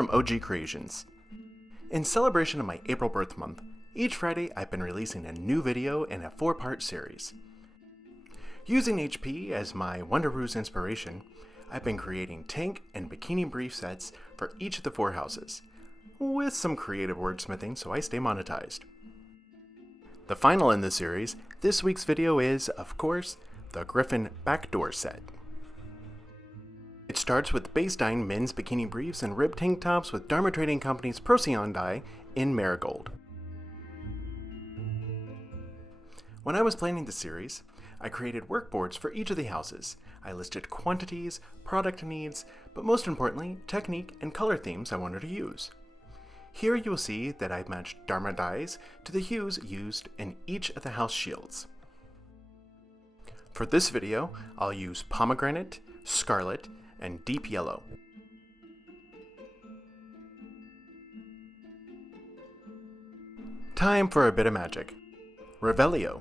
from OG Creations. In celebration of my April birth month, each Friday I've been releasing a new video in a 4-part series. Using HP as my Wonderoo's inspiration, I've been creating tank and bikini brief sets for each of the 4 houses, with some creative wordsmithing so I stay monetized. The final in the series, this week's video is, of course, the Gryff-in backdoor set. It starts with base dyeing men's bikini briefs and ribbed tank tops with Dharma Trading Company's Procyon dye in Marigold. When I was planning the series, I created workboards for each of the houses. I listed quantities, product needs, but most importantly, technique and color themes I wanted to use. Here you will see that I've matched Dharma dyes to the hues used in each of the house shields. For this video, I'll use Pomegranate, Scarlet, and Deep Yellow. Time for a bit of magic. Revelio.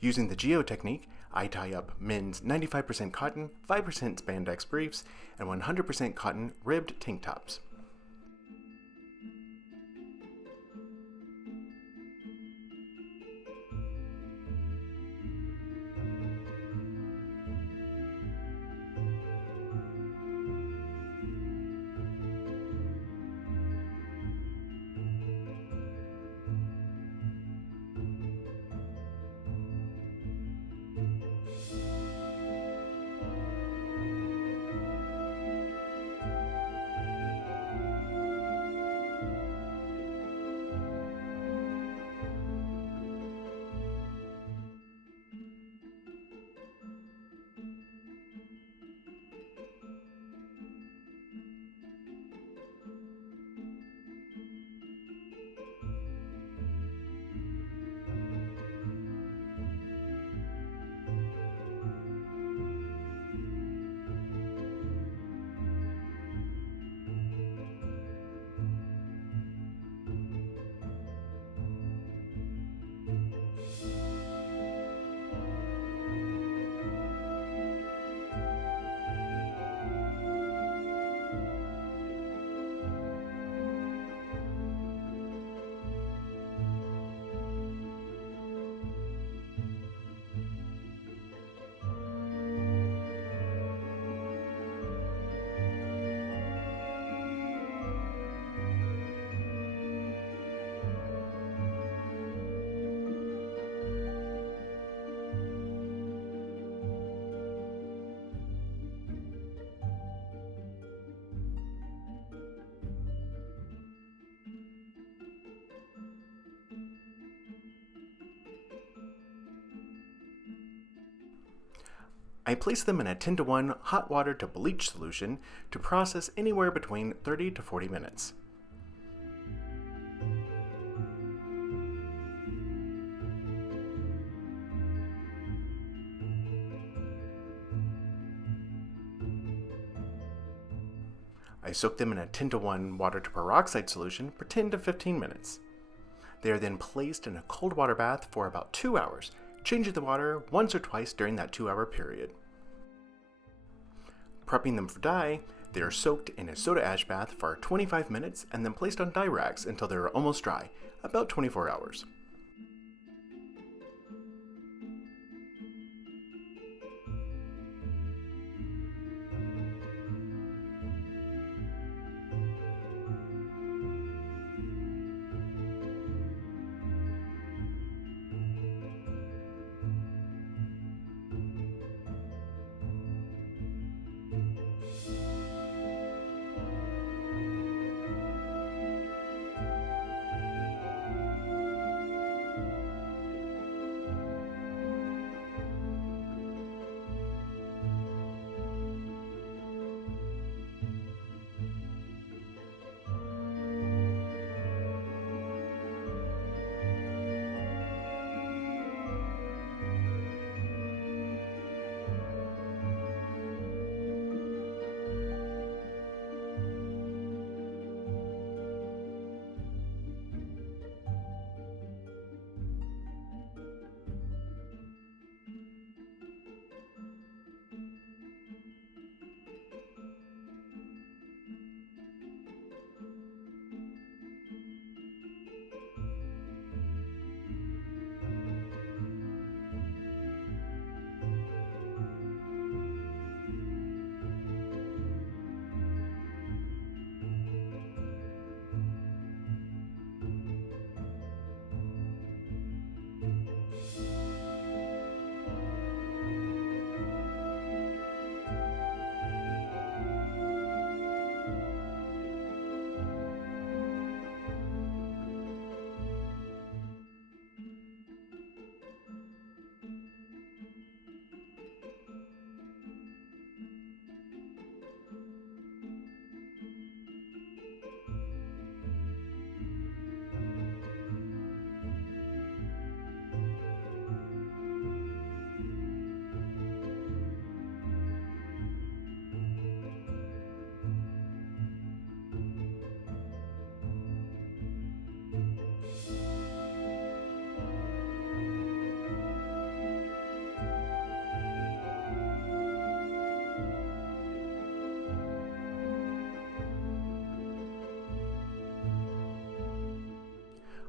Using the Geode technique, I tie up men's 95% cotton, 5% spandex briefs, and 100% cotton ribbed tank tops. I place them in a 10-to-1 hot water to bleach solution to process anywhere between 30 to 40 minutes. I soak them in a 10-to-1 water to peroxide solution for 10 to 15 minutes. They are then placed in a cold water bath for about 2 hours, changing the water once or twice during that 2-hour period. Prepping them for dye, they are soaked in a soda ash bath for 25 minutes and then placed on dye racks until they are almost dry, about 24 hours.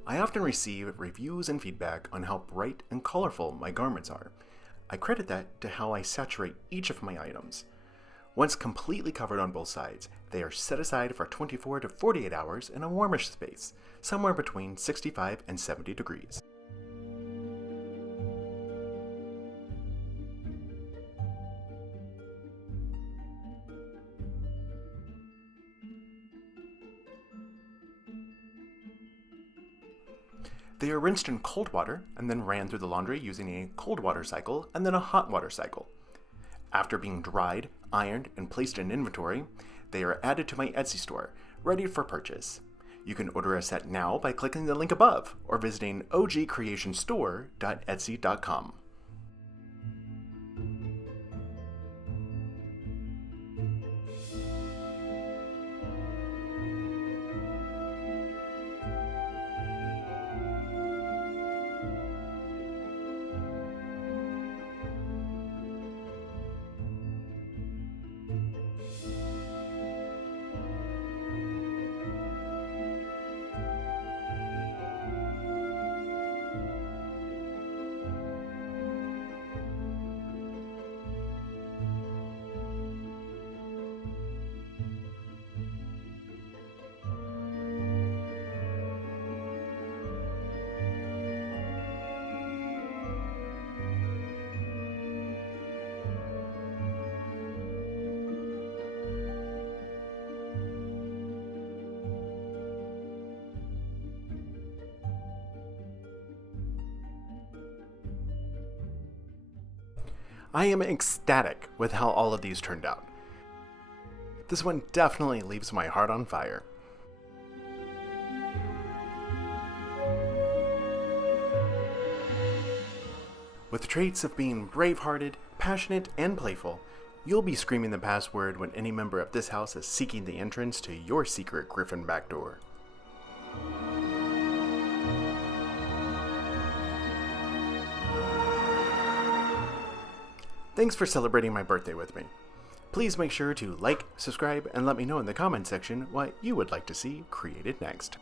I often receive reviews and feedback on how bright and colorful my garments are. I credit that to how I saturate each of my items. Once completely covered on both sides, they are set aside for 24 to 48 hours in a warmish space, somewhere between 65 and 70 degrees. They are rinsed in cold water and then ran through the laundry using a cold water cycle and then a hot water cycle. After being dried, ironed, and placed in inventory, they are added to my Etsy store, ready for purchase. You can order a set now by clicking the link above or visiting ogcreationstore.etsy.com. I am ecstatic with how all of these turned out. This one definitely leaves my heart on fire. With traits of being brave-hearted, passionate, and playful, you'll be screaming the password when any member of this house is seeking the entrance to your secret Gryffin backdoor. Thanks for celebrating my birthday with me. Please make sure to like, subscribe, and let me know in the comments section what you would like to see created next.